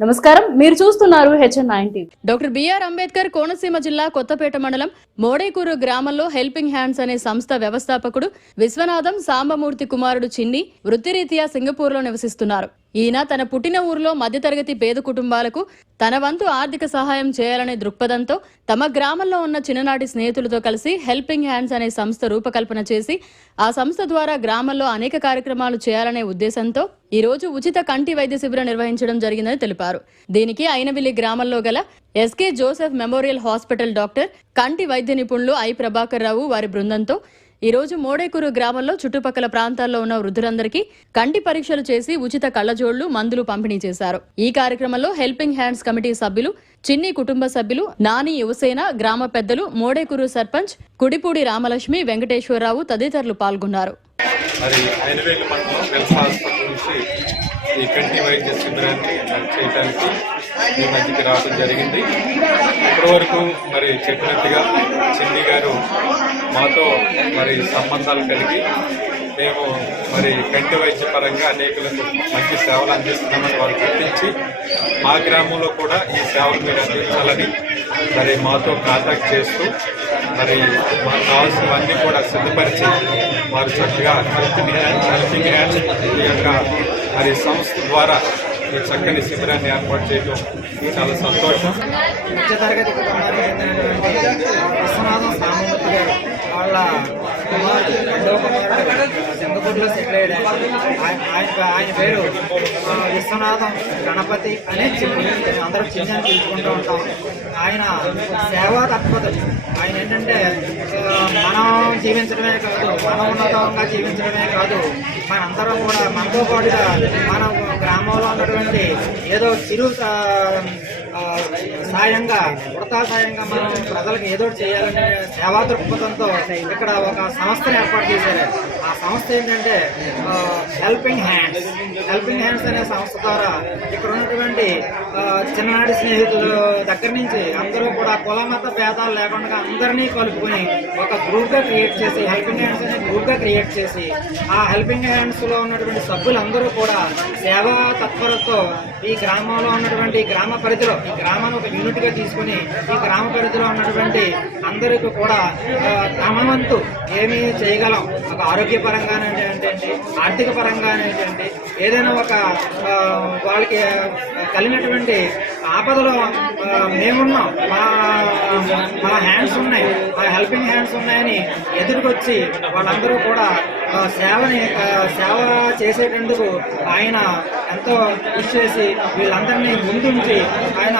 నమస్కారం, మీరు చూస్తున్నారు HN9 TV. Doctor B R Ambedkar Konaseema జిల్లా కొత్తపేట మండలం మోడేకూరు గ్రామంలో హెల్పింగ్ హ్యాండ్స్ అనే సంస్థ వ్యవస్థాపకుడు విశ్వనాథం సాంబమూర్తి కుమారుడు చిన్ని వృత్తిరీత్యా సింగపూర్లో నివసిస్తున్నారు. ఈయన తన పుట్టిన ఊర్లో మధ్యతరగతి పేద కుటుంబాలకు తన వంతు ఆర్థిక సహాయం చేయాలనే దృక్పథంతో తమ గ్రామంలో ఉన్న చిన్ననాటి స్నేహితులతో కలిసి హెల్పింగ్ హ్యాండ్స్ అనే సంస్థ రూపకల్పన చేసి ఆ సంస్థ ద్వారా గ్రామంలో అనేక కార్యక్రమాలు చేయాలనే ఉద్దేశంతో ఈ రోజు ఉచిత కంటి వైద్య శిబిరం నిర్వహించడం జరిగిందని తెలిపారు. దీనికి అయినవిల్లి గ్రామంలో గల S K Joseph memorial hospital doctor కంటి వైద్య నిపుణులు ఐ ప్రభాకర్ రావు వారి బృందంతో ఈ రోజు మోడేకూరు గ్రామంలో చుట్టుపక్కల ప్రాంతాల్లో ఉన్న వృద్ధులందరికీ కంటి పరీక్షలు చేసి ఉచిత కళ్లజోళ్లు మందులు పంపిణీ చేశారు. ఈ కార్యక్రమంలో హెల్పింగ్ హ్యాండ్స్ కమిటీ సభ్యులు, చిన్ని కుటుంబ సభ్యులు, నాని యువసేన, గ్రామ పెద్దలు, మోడేకూరు సర్పంచ్ కుడిపూడి రామలక్ష్మి, వెంకటేశ్వరరావు తదితరులు పాల్గొన్నారు. ఈ కంటి వైద్య శిబిరాన్ని చేయడానికి మీ మధ్యకి రావడం జరిగింది. ఇప్పటి వరకు చెప్పినట్టుగా చిన్ని గారు మాతో సంబంధాలు కలిగి మేము కంటి వైద్య పరంగా అనేకులకు మంచి సేవలు అందిస్తున్నామని వారు గుర్తించి మా గ్రామంలో కూడా ఈ సేవలు మీరు అందించాలని మాతో కాంటాక్ట్ చేస్తూ మాకు కావాల్సినవన్నీ కూడా సిద్ధపరిచి వారు చక్కగా హెల్పింగ్ హ్యాండ్స్ ఈ యొక్క సంస్థ ద్వారా ఈ చక్కని శిబిరాన్ని ఏర్పాటు చేయడం చాలా సంతోషం. మధ్యతరగతి కుటుంబానికి చెందినటువంటి విశ్వనాథం సాంబమూర్తి గారు వాళ్ళ కుమారుడు రెండవ కుమారుడు సింగపూర్లో సెటిల్ అయ్యాడు. ఆయన పేరు విశ్వనాథం గణపతి అనే అందరూ చిన్న పిలుచుకుంటూ ఉంటాం. ఆయన సేవా తత్పరుడు. ఆయన ఏంటంటే మనం జీవించడమే కాదు, మనం ఉన్నతంగా జీవించడమే కాదు, మనందరం కూడా మనతో పాటుగా మన గ్రామంలో ఉన్నటువంటి ఏదో చిరు సాయంగా, వృథా సాయంగా మనం ప్రజలకు ఏదో చేయాలనే సేవా దృక్పథంతో ఇక్కడ ఒక సంస్థను ఏర్పాటు చేశారు. ఆ సంస్థ ఏంటంటే హెల్పింగ్ హ్యాండ్స్. హెల్పింగ్ హ్యాండ్స్ అనే సంస్థ ద్వారా ఇక్కడ ఉన్నటువంటి చిన్ననాటి స్నేహితుల దగ్గర నుంచి అందరూ కూడా కుల మత భేదాలు లేకుండా అందరినీ కలుపుకొని ఒక గ్రూప్గా క్రియేట్ చేసి, హెల్పింగ్ హ్యాండ్స్ అనే గ్రూప్గా క్రియేట్ చేసి, ఆ హెల్పింగ్ హ్యాండ్స్లో ఉన్నటువంటి సభ్యులందరూ కూడా సేవా తత్పరతో ఈ గ్రామంలో ఉన్నటువంటి గ్రామ పరిధిలో, ఈ గ్రామాన్ని ఒక యూనిట్గా తీసుకుని ఈ గ్రామ పరిధిలో ఉన్నటువంటి అందరికీ కూడా తమ వంతు ఏమి చేయగలం, ఒక ఆరోగ్యపరంగానే ఏంటంటే, ఆర్థిక పరంగానే ఏంటంటే, ఏదైనా ఒక వాళ్ళకి కలిగినటువంటి ఆపదలో మేమున్నాం, మా హ్యాండ్స్ ఉన్నాయి, మా హెల్పింగ్ హ్యాండ్స్ ఉన్నాయని ఎదురుకొచ్చి వాళ్ళందరూ కూడా సేవ చేసేటందుకు ఆయన ఎంతో కృషి చేసి వీళ్ళందరినీ ముందుంచి ఆయన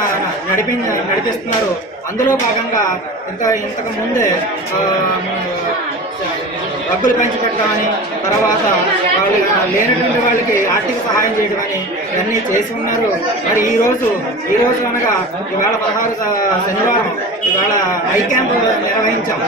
నడిపిస్తున్నారు. అందులో భాగంగా ఇంతకు ముందే డబ్బులు పంచిపెట్టమని, తర్వాత వాళ్ళు లేనటువంటి వాళ్ళకి ఆర్థిక సహాయం చేయడం అని ఇవన్నీ చేసి ఉన్నారు. మరి ఈ రోజు అనగా ఇవాళ 16 శనివారం ఇవాళ ఐ క్యాంప్ నిర్వహించాం.